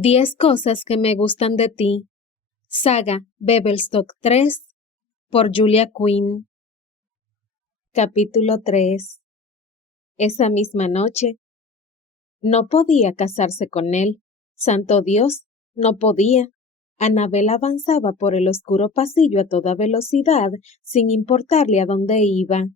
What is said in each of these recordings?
10 cosas que me gustan de ti. Saga Bevelstock 3 por Julia Quinn. Capítulo 3. Esa misma noche. No podía casarse con él. Santo Dios, no podía. Annabel avanzaba por el oscuro pasillo a toda velocidad, sin importarle a dónde iba.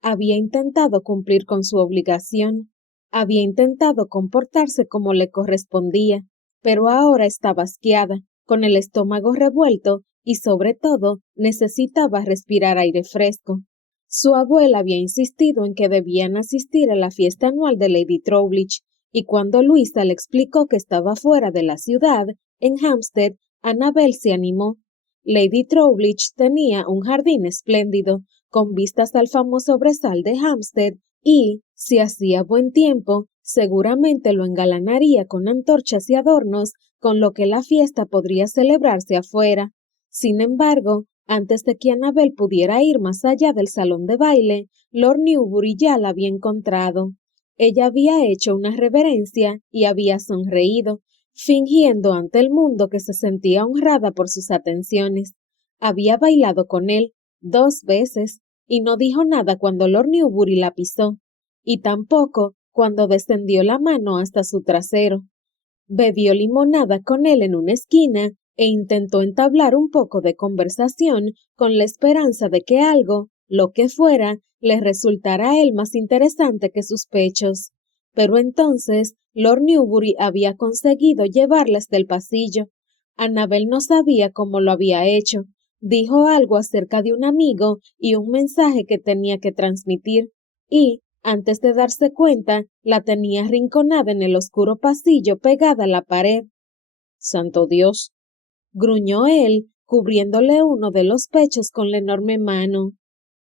Había intentado cumplir con su obligación. Había intentado comportarse como le correspondía, pero ahora estaba asqueada, con el estómago revuelto y, sobre todo, necesitaba respirar aire fresco. Su abuela había insistido en que debían asistir a la fiesta anual de Lady Trowbridge, y cuando Luisa le explicó que estaba fuera de la ciudad, en Hampstead, Annabel se animó. Lady Trowbridge tenía un jardín espléndido, con vistas al famoso brezal de Hampstead, y, si hacía buen tiempo, seguramente lo engalanaría con antorchas y adornos, con lo que la fiesta podría celebrarse afuera. Sin embargo, antes de que Annabel pudiera ir más allá del salón de baile, Lord Newbury ya la había encontrado. Ella había hecho una reverencia y había sonreído, fingiendo ante el mundo que se sentía honrada por sus atenciones. Había bailado con él 2 veces y no dijo nada cuando Lord Newbury la pisó, y tampoco cuando descendió la mano hasta su trasero. Bebió limonada con él en una esquina e intentó entablar un poco de conversación con la esperanza de que algo, lo que fuera, le resultara a él más interesante que sus pechos. Pero entonces Lord Newbury había conseguido llevarlas del pasillo. Annabel no sabía cómo lo había hecho. Dijo algo acerca de un amigo y un mensaje que tenía que transmitir, y, antes de darse cuenta, la tenía arrinconada en el oscuro pasillo pegada a la pared. «Santo Dios», gruñó él, cubriéndole uno de los pechos con la enorme mano.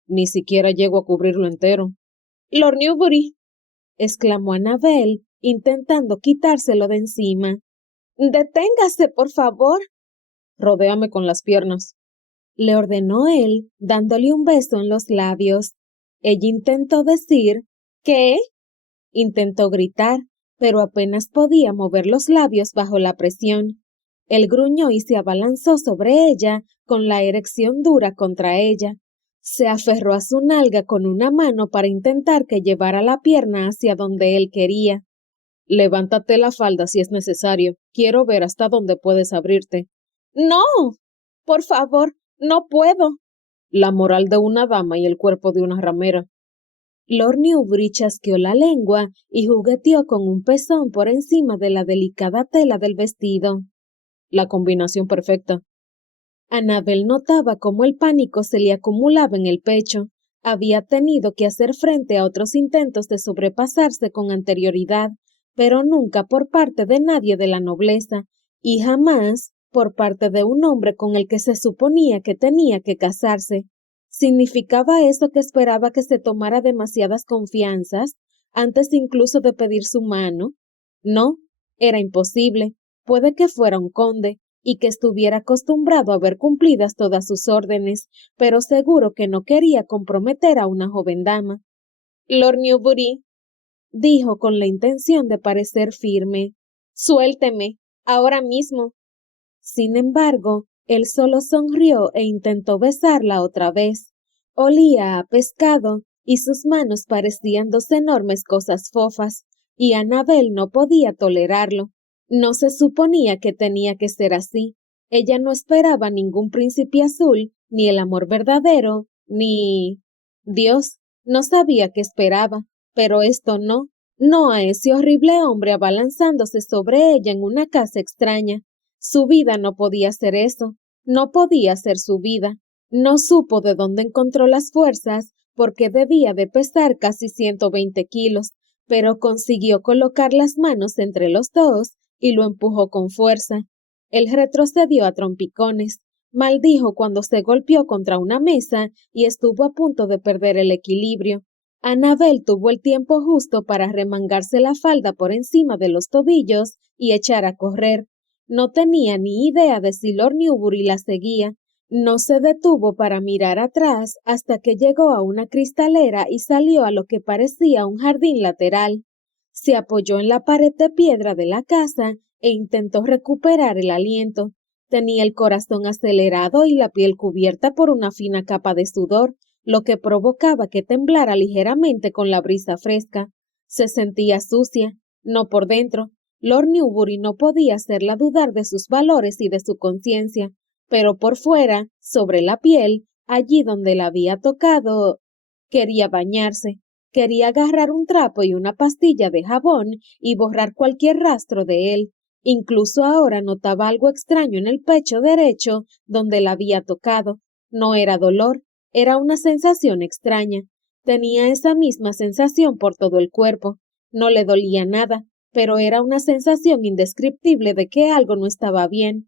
«Ni siquiera llego a cubrirlo entero». «Lord Newbury», exclamó Annabel, intentando quitárselo de encima. «Deténgase, por favor». «Rodéame con las piernas», le ordenó él, dándole un beso en los labios. Ella intentó decir «¿Qué?». Intentó gritar, pero apenas podía mover los labios bajo la presión. Él gruñó y se abalanzó sobre ella, con la erección dura contra ella. Se aferró a su nalga con una mano para intentar que llevara la pierna hacia donde él quería. «Levántate la falda si es necesario. Quiero ver hasta dónde puedes abrirte». «No, por favor, no puedo». «La moral de una dama y el cuerpo de una ramera». Lord Newbury chasqueó la lengua y jugueteó con un pezón por encima de la delicada tela del vestido. «La combinación perfecta». Annabel notaba cómo el pánico se le acumulaba en el pecho. Había tenido que hacer frente a otros intentos de sobrepasarse con anterioridad, pero nunca por parte de nadie de la nobleza, y jamás por parte de un hombre con el que se suponía que tenía que casarse. ¿Significaba eso que esperaba que se tomara demasiadas confianzas, antes incluso de pedir su mano? No, era imposible. Puede que fuera un conde, y que estuviera acostumbrado a ver cumplidas todas sus órdenes, pero seguro que no quería comprometer a una joven dama. «Lord Newbury», dijo con la intención de parecer firme, «suélteme, ahora mismo». Sin embargo, él solo sonrió e intentó besarla otra vez. Olía a pescado y sus manos parecían 2 enormes cosas fofas, y Annabel no podía tolerarlo. No se suponía que tenía que ser así. Ella no esperaba ningún príncipe azul, ni el amor verdadero, ni... Dios, no sabía qué esperaba, pero esto no, no a ese horrible hombre abalanzándose sobre ella en una casa extraña. Su vida no podía ser eso, no podía ser su vida. No supo de dónde encontró las fuerzas, porque debía de pesar casi 120 kilos, pero consiguió colocar las manos entre los dos y lo empujó con fuerza. Él retrocedió a trompicones, maldijo cuando se golpeó contra una mesa y estuvo a punto de perder el equilibrio. Annabel tuvo el tiempo justo para remangarse la falda por encima de los tobillos y echar a correr. No tenía ni idea de si Lord Newbury la seguía. No se detuvo para mirar atrás hasta que llegó a una cristalera y salió a lo que parecía un jardín lateral. Se apoyó en la pared de piedra de la casa e intentó recuperar el aliento. Tenía el corazón acelerado y la piel cubierta por una fina capa de sudor, lo que provocaba que temblara ligeramente con la brisa fresca. Se sentía sucia, no por dentro. Lord Newbury no podía hacerla dudar de sus valores y de su conciencia, pero por fuera, sobre la piel, allí donde la había tocado, quería bañarse, quería agarrar un trapo y una pastilla de jabón y borrar cualquier rastro de él. Incluso ahora notaba algo extraño en el pecho derecho donde la había tocado. No era dolor, era una sensación extraña. Tenía esa misma sensación por todo el cuerpo. No le dolía nada, pero era una sensación indescriptible de que algo no estaba bien.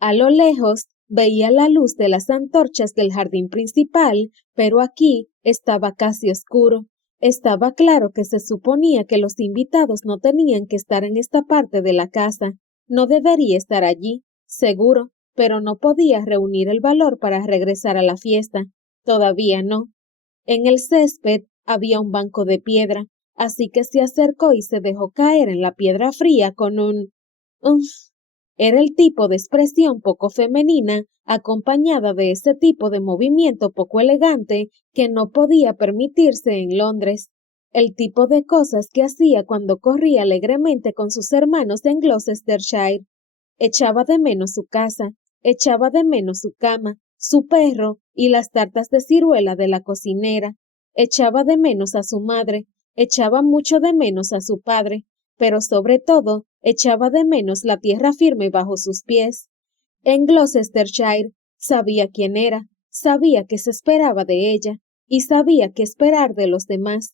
A lo lejos veía la luz de las antorchas del jardín principal, pero aquí estaba casi oscuro. Estaba claro que se suponía que los invitados no tenían que estar en esta parte de la casa. No debería estar allí, seguro, pero no podía reunir el valor para regresar a la fiesta. Todavía no. En el césped había un banco de piedra, así que se acercó y se dejó caer en la piedra fría con un «Uf». Era el tipo de expresión poco femenina, acompañada de ese tipo de movimiento poco elegante que no podía permitirse en Londres. El tipo de cosas que hacía cuando corría alegremente con sus hermanos en Gloucestershire. Echaba de menos su casa, echaba de menos su cama, su perro y las tartas de ciruela de la cocinera. Echaba de menos a su madre, echaba mucho de menos a su padre, pero sobre todo echaba de menos la tierra firme bajo sus pies. En Gloucestershire sabía quién era, sabía qué se esperaba de ella, y sabía qué esperar de los demás.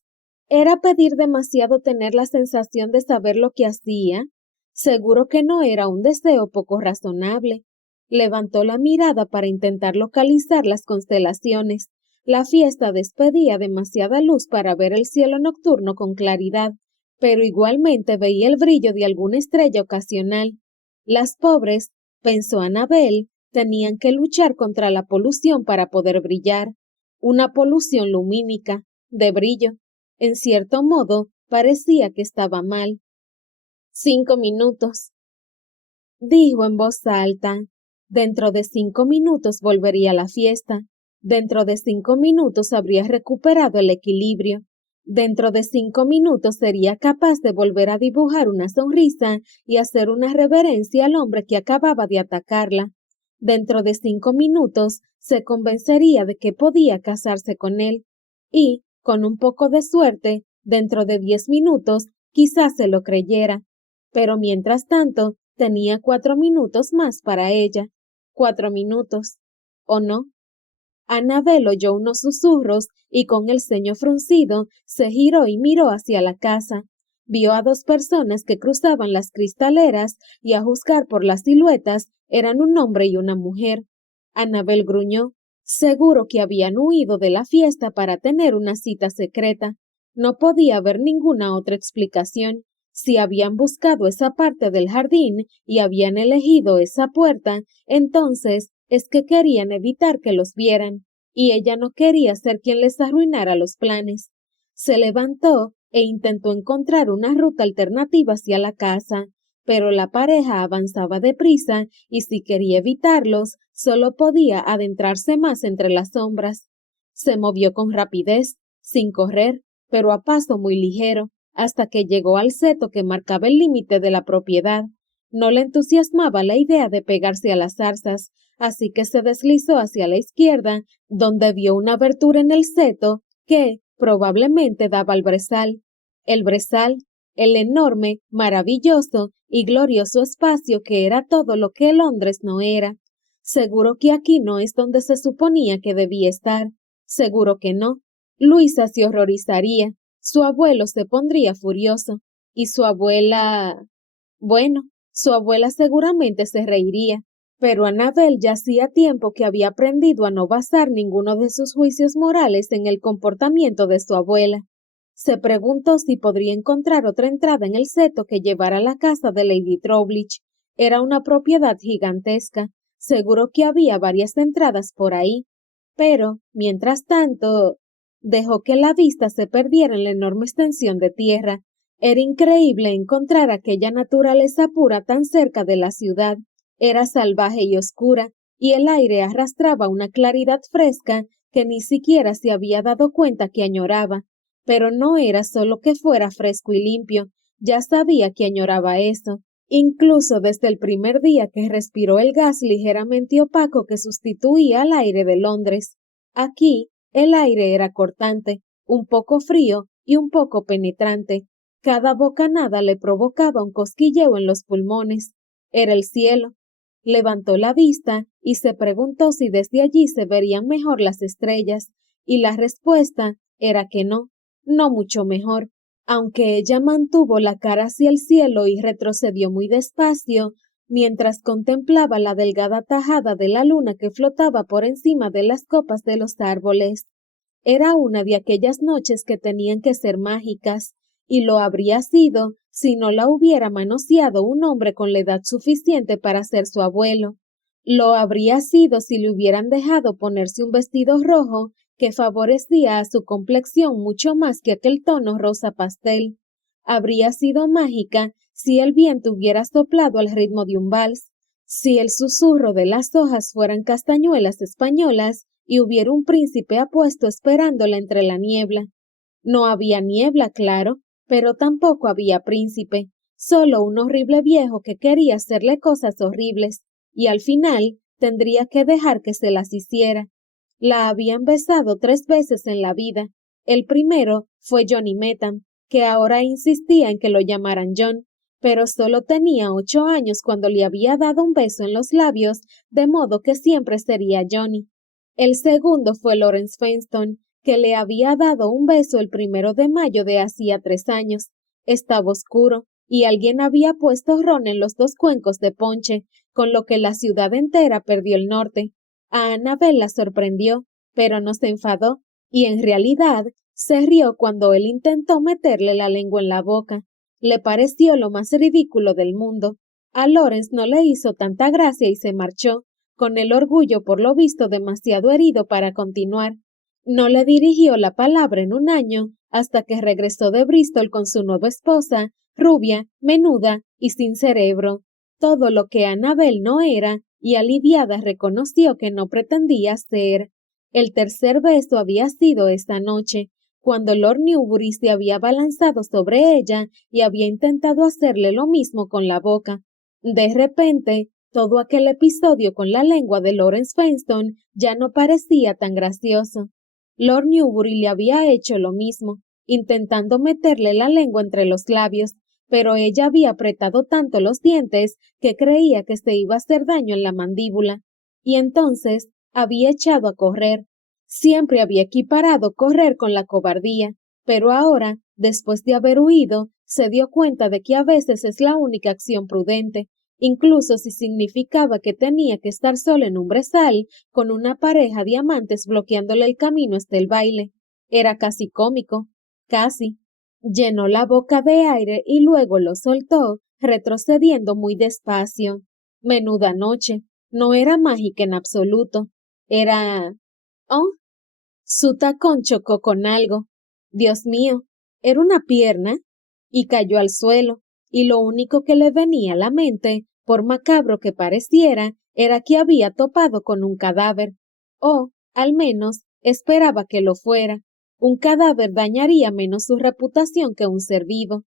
¿Era pedir demasiado tener la sensación de saber lo que hacía? Seguro que no era un deseo poco razonable. Levantó la mirada para intentar localizar las constelaciones. La fiesta despedía demasiada luz para ver el cielo nocturno con claridad, pero igualmente veía el brillo de alguna estrella ocasional. Las pobres, pensó Annabel, tenían que luchar contra la polución para poder brillar. Una polución lumínica, de brillo. En cierto modo, parecía que estaba mal. 5 minutos, dijo en voz alta. Dentro de 5 minutos volvería la fiesta. Dentro de 5 minutos habría recuperado el equilibrio. Dentro de 5 minutos sería capaz de volver a dibujar una sonrisa y hacer una reverencia al hombre que acababa de atacarla. Dentro de 5 minutos se convencería de que podía casarse con él. Y, con un poco de suerte, dentro de 10 minutos quizás se lo creyera. Pero mientras tanto, tenía 4 minutos más para ella. 4 minutos. ¿O no? Annabel oyó unos susurros y con el ceño fruncido se giró y miró hacia la casa. Vio a 2 personas que cruzaban las cristaleras y a juzgar por las siluetas eran un hombre y una mujer. Annabel gruñó. Seguro que habían huido de la fiesta para tener una cita secreta. No podía haber ninguna otra explicación. Si habían buscado esa parte del jardín y habían elegido esa puerta, entonces es que querían evitar que los vieran, y ella no quería ser quien les arruinara los planes. Se levantó e intentó encontrar una ruta alternativa hacia la casa, pero la pareja avanzaba deprisa y si quería evitarlos, solo podía adentrarse más entre las sombras. Se movió con rapidez, sin correr, pero a paso muy ligero, hasta que llegó al seto que marcaba el límite de la propiedad. No le entusiasmaba la idea de pegarse a las zarzas, así que se deslizó hacia la izquierda, donde vio una abertura en el seto que probablemente daba al brezal. El brezal, el enorme, maravilloso y glorioso espacio que era todo lo que Londres no era. Seguro que aquí no es donde se suponía que debía estar. Seguro que no. Luisa se horrorizaría. Su abuelo se pondría furioso. Y su abuela... Bueno, su abuela seguramente se reiría, pero Annabel ya hacía tiempo que había aprendido a no basar ninguno de sus juicios morales en el comportamiento de su abuela. Se preguntó si podría encontrar otra entrada en el seto que llevara a la casa de Lady Trowbridge. Era una propiedad gigantesca. Seguro que había varias entradas por ahí. Pero, mientras tanto, dejó que la vista se perdiera en la enorme extensión de tierra. Era increíble encontrar aquella naturaleza pura tan cerca de la ciudad. Era salvaje y oscura, y el aire arrastraba una claridad fresca que ni siquiera se había dado cuenta que añoraba. Pero no era solo que fuera fresco y limpio, ya sabía que añoraba eso, incluso desde el primer día que respiró el gas ligeramente opaco que sustituía al aire de Londres. Aquí, el aire era cortante, un poco frío y un poco penetrante. Cada bocanada le provocaba un cosquilleo en los pulmones. Era el cielo. Levantó la vista y se preguntó si desde allí se verían mejor las estrellas, y la respuesta era que no, no mucho mejor. Aunque ella mantuvo la cara hacia el cielo y retrocedió muy despacio, mientras contemplaba la delgada tajada de la luna que flotaba por encima de las copas de los árboles. Era una de aquellas noches que tenían que ser mágicas, y lo habría sido si no la hubiera manoseado un hombre con la edad suficiente para ser su abuelo. Lo habría sido si le hubieran dejado ponerse un vestido rojo que favorecía a su complexión mucho más que aquel tono rosa pastel. Habría sido mágica si el viento hubiera soplado al ritmo de un vals, si el susurro de las hojas fueran castañuelas españolas y hubiera un príncipe apuesto esperándola entre la niebla. No había niebla, claro, pero tampoco había príncipe, solo un horrible viejo que quería hacerle cosas horribles, y al final tendría que dejar que se las hiciera. La habían besado 3 veces en la vida. El primero fue Johnny Metham, que ahora insistía en que lo llamaran John, pero solo tenía 8 años cuando le había dado un beso en los labios, de modo que siempre sería Johnny. El segundo fue Lawrence Fenstone, que le había dado un beso el 1 de mayo de hacía 3 años. Estaba oscuro, y alguien había puesto ron en los 2 cuencos de ponche, con lo que la ciudad entera perdió el norte. A Annabel la sorprendió, pero no se enfadó, y en realidad se rió cuando él intentó meterle la lengua en la boca. Le pareció lo más ridículo del mundo. A Lawrence no le hizo tanta gracia y se marchó, con el orgullo por lo visto demasiado herido para continuar. No le dirigió la palabra en un año, hasta que regresó de Bristol con su nueva esposa, rubia, menuda y sin cerebro, todo lo que Annabel no era, y aliviada reconoció que no pretendía ser. El tercer beso había sido esta noche, cuando Lord Newbury se había abalanzado sobre ella y había intentado hacerle lo mismo con la boca. De repente, todo aquel episodio con la lengua de Lawrence Fenstone ya no parecía tan gracioso. Lord Newbury le había hecho lo mismo, intentando meterle la lengua entre los labios, pero ella había apretado tanto los dientes que creía que se iba a hacer daño en la mandíbula, y entonces había echado a correr. Siempre había equiparado correr con la cobardía, pero ahora, después de haber huido, se dio cuenta de que a veces es la única acción prudente, incluso si significaba que tenía que estar sola en un brezal, con una pareja de amantes bloqueándole el camino hasta el baile. Era casi cómico, casi. Llenó la boca de aire y luego lo soltó, retrocediendo muy despacio. Menuda noche. No era mágica en absoluto. Era... Oh, su tacón chocó con algo. Dios mío, era una pierna, y cayó al suelo, y lo único que le venía a la mente, por macabro que pareciera, era que había topado con un cadáver. O, al menos, esperaba que lo fuera. Un cadáver dañaría menos su reputación que un ser vivo.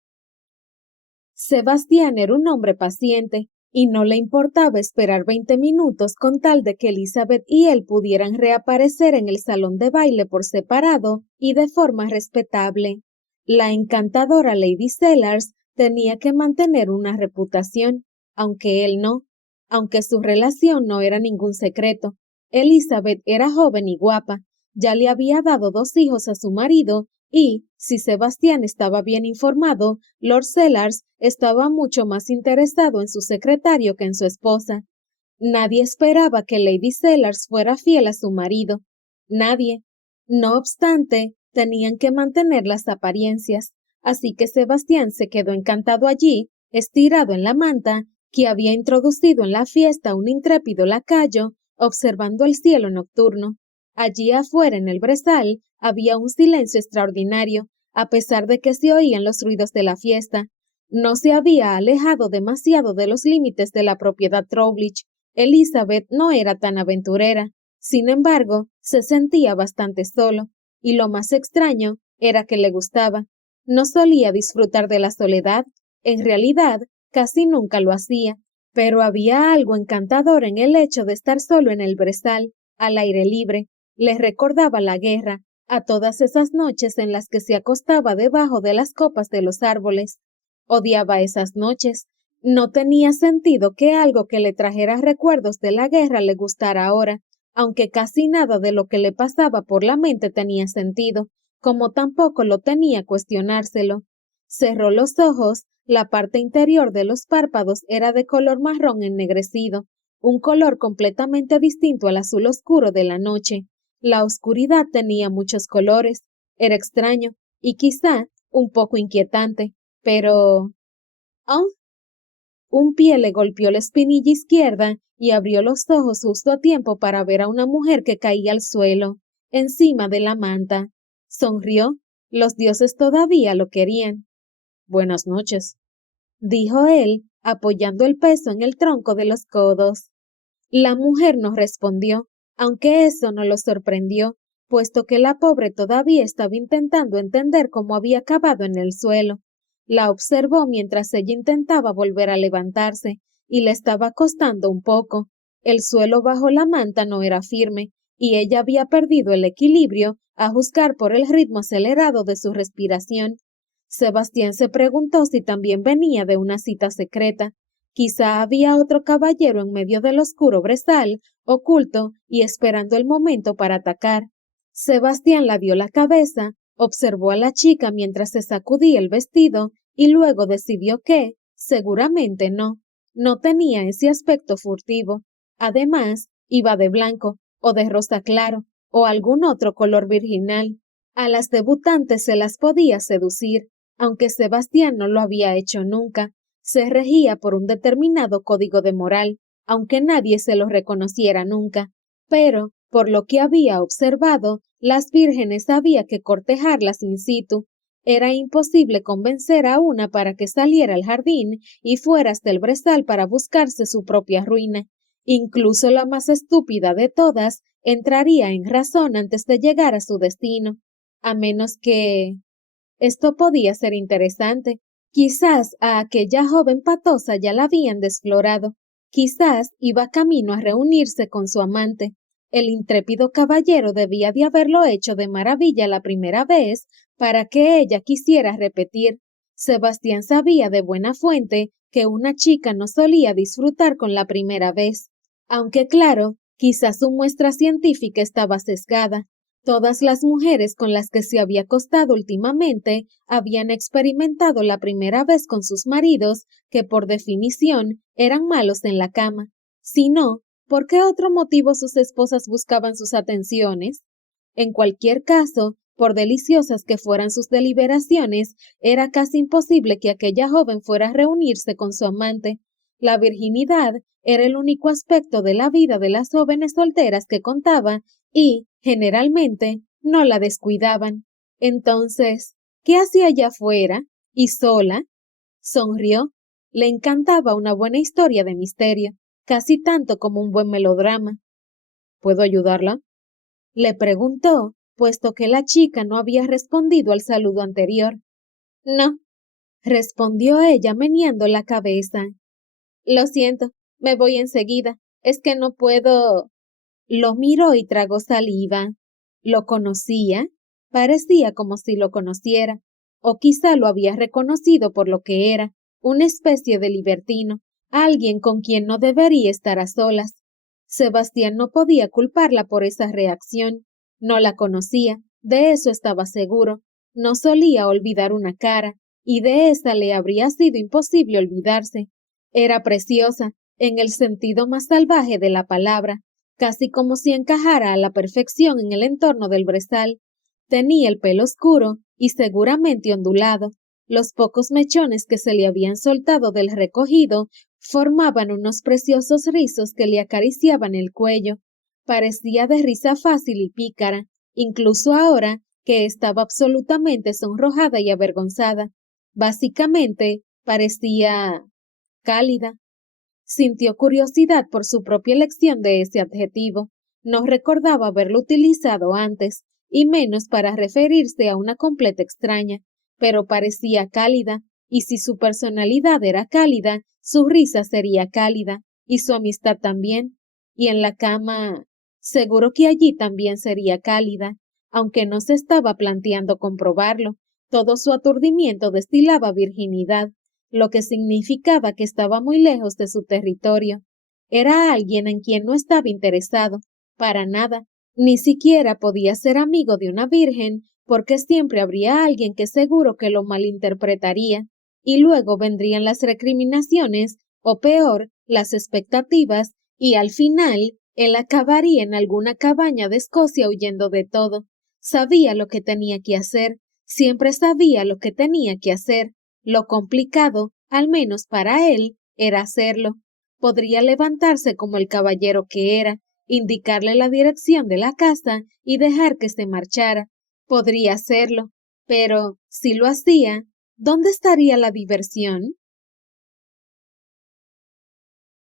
Sebastián era un hombre paciente, y no le importaba esperar 20 minutos con tal de que Elizabeth y él pudieran reaparecer en el salón de baile por separado y de forma respetable. La encantadora Lady Sellars tenía que mantener una reputación, aunque él no, aunque su relación no era ningún secreto. Elizabeth era joven y guapa, ya le había dado 2 hijos a su marido y, si Sebastián estaba bien informado, Lord Sellars estaba mucho más interesado en su secretario que en su esposa. Nadie esperaba que Lady Sellars fuera fiel a su marido. Nadie. No obstante, tenían que mantener las apariencias, así que Sebastián se quedó encantado allí, estirado en la manta, que había introducido en la fiesta un intrépido lacayo, observando el cielo nocturno. Allí afuera en el brezal había un silencio extraordinario, a pesar de que se oían los ruidos de la fiesta. No se había alejado demasiado de los límites de la propiedad Trowbridge. Elizabeth no era tan aventurera. Sin embargo, se sentía bastante solo, y lo más extraño era que le gustaba. No solía disfrutar de la soledad, en realidad, casi nunca lo hacía, pero había algo encantador en el hecho de estar solo en el brezal, al aire libre. Le recordaba la guerra, a todas esas noches en las que se acostaba debajo de las copas de los árboles. Odiaba esas noches. No tenía sentido que algo que le trajera recuerdos de la guerra le gustara ahora, aunque casi nada de lo que le pasaba por la mente tenía sentido, como tampoco lo tenía cuestionárselo. Cerró los ojos, la parte interior de los párpados era de color marrón ennegrecido, un color completamente distinto al azul oscuro de la noche. La oscuridad tenía muchos colores, era extraño y quizá un poco inquietante, pero... ¿Oh? Un pie le golpeó la espinilla izquierda y abrió los ojos justo a tiempo para ver a una mujer que caía al suelo, encima de la manta. Sonrió. Los dioses todavía lo querían. Buenas noches, dijo él, apoyando el peso en el tronco de los codos. La mujer no respondió, aunque eso no lo sorprendió, puesto que la pobre todavía estaba intentando entender cómo había acabado en el suelo. La observó mientras ella intentaba volver a levantarse, y le estaba costando un poco. El suelo bajo la manta no era firme, y ella había perdido el equilibrio a juzgar por el ritmo acelerado de su respiración. Sebastián se preguntó si también venía de una cita secreta. Quizá había otro caballero en medio del oscuro brezal, oculto y esperando el momento para atacar. Sebastián la dio la cabeza, observó a la chica mientras se sacudía el vestido y luego decidió que, seguramente no, no tenía ese aspecto furtivo. Además, iba de blanco, o de rosa claro, o algún otro color virginal. A las debutantes se las podía seducir, aunque Sebastián no lo había hecho nunca. Se regía por un determinado código de moral, aunque nadie se lo reconociera nunca. Pero, por lo que había observado, las vírgenes había que cortejarlas in situ. Era imposible convencer a una para que saliera al jardín y fuera hasta el brezal para buscarse su propia ruina. Incluso la más estúpida de todas entraría en razón antes de llegar a su destino, a menos que... Esto podía ser interesante. Quizás a aquella joven patosa ya la habían desflorado. Quizás iba camino a reunirse con su amante. El intrépido caballero debía de haberlo hecho de maravilla la primera vez para que ella quisiera repetir. Sebastián sabía de buena fuente que una chica no solía disfrutar con la primera vez. Aunque claro, quizás su muestra científica estaba sesgada. Todas las mujeres con las que se había acostado últimamente habían experimentado la primera vez con sus maridos, que por definición eran malos en la cama. Si no, ¿por qué otro motivo sus esposas buscaban sus atenciones? En cualquier caso, por deliciosas que fueran sus deliberaciones, era casi imposible que aquella joven fuera a reunirse con su amante. La virginidad era el único aspecto de la vida de las jóvenes solteras que contaba y, generalmente, no la descuidaban. Entonces, ¿qué hacía allá afuera? ¿Y sola? Sonrió. Le encantaba una buena historia de misterio, casi tanto como un buen melodrama. ¿Puedo ayudarla? Le preguntó, puesto que la chica no había respondido al saludo anterior. No, respondió ella meneando la cabeza. Lo siento, me voy enseguida. Es que no puedo. Lo miró y tragó saliva. ¿Lo conocía? Parecía como si lo conociera, o quizá lo había reconocido por lo que era, una especie de libertino, alguien con quien no debería estar a solas. Sebastián no podía culparla por esa reacción. No la conocía, de eso estaba seguro. No solía olvidar una cara, y de esa le habría sido imposible olvidarse. Era preciosa, en el sentido más salvaje de la palabra, casi como si encajara a la perfección en el entorno del brezal. Tenía el pelo oscuro y seguramente ondulado. Los pocos mechones que se le habían soltado del recogido formaban unos preciosos rizos que le acariciaban el cuello. Parecía de risa fácil y pícara. Incluso ahora, que estaba absolutamente sonrojada y avergonzada. Básicamente, parecía cálida. Sintió curiosidad por su propia elección de ese adjetivo. No recordaba haberlo utilizado antes, y menos para referirse a una completa extraña, pero parecía cálida, y si su personalidad era cálida, su risa sería cálida, y su amistad también. Y en la cama, seguro que allí también sería cálida, aunque no se estaba planteando comprobarlo. Todo su aturdimiento destilaba virginidad, lo que significaba que estaba muy lejos de su territorio. Era alguien en quien no estaba interesado, para nada, ni siquiera podía ser amigo de una virgen, porque siempre habría alguien que seguro que lo malinterpretaría, y luego vendrían las recriminaciones, o peor, las expectativas, y al final, él acabaría en alguna cabaña de Escocia huyendo de todo. Sabía lo que tenía que hacer, siempre sabía lo que tenía que hacer. Lo complicado, al menos para él, era hacerlo. Podría levantarse como el caballero que era, indicarle la dirección de la casa y dejar que se marchara. Podría hacerlo, pero si lo hacía, ¿dónde estaría la diversión?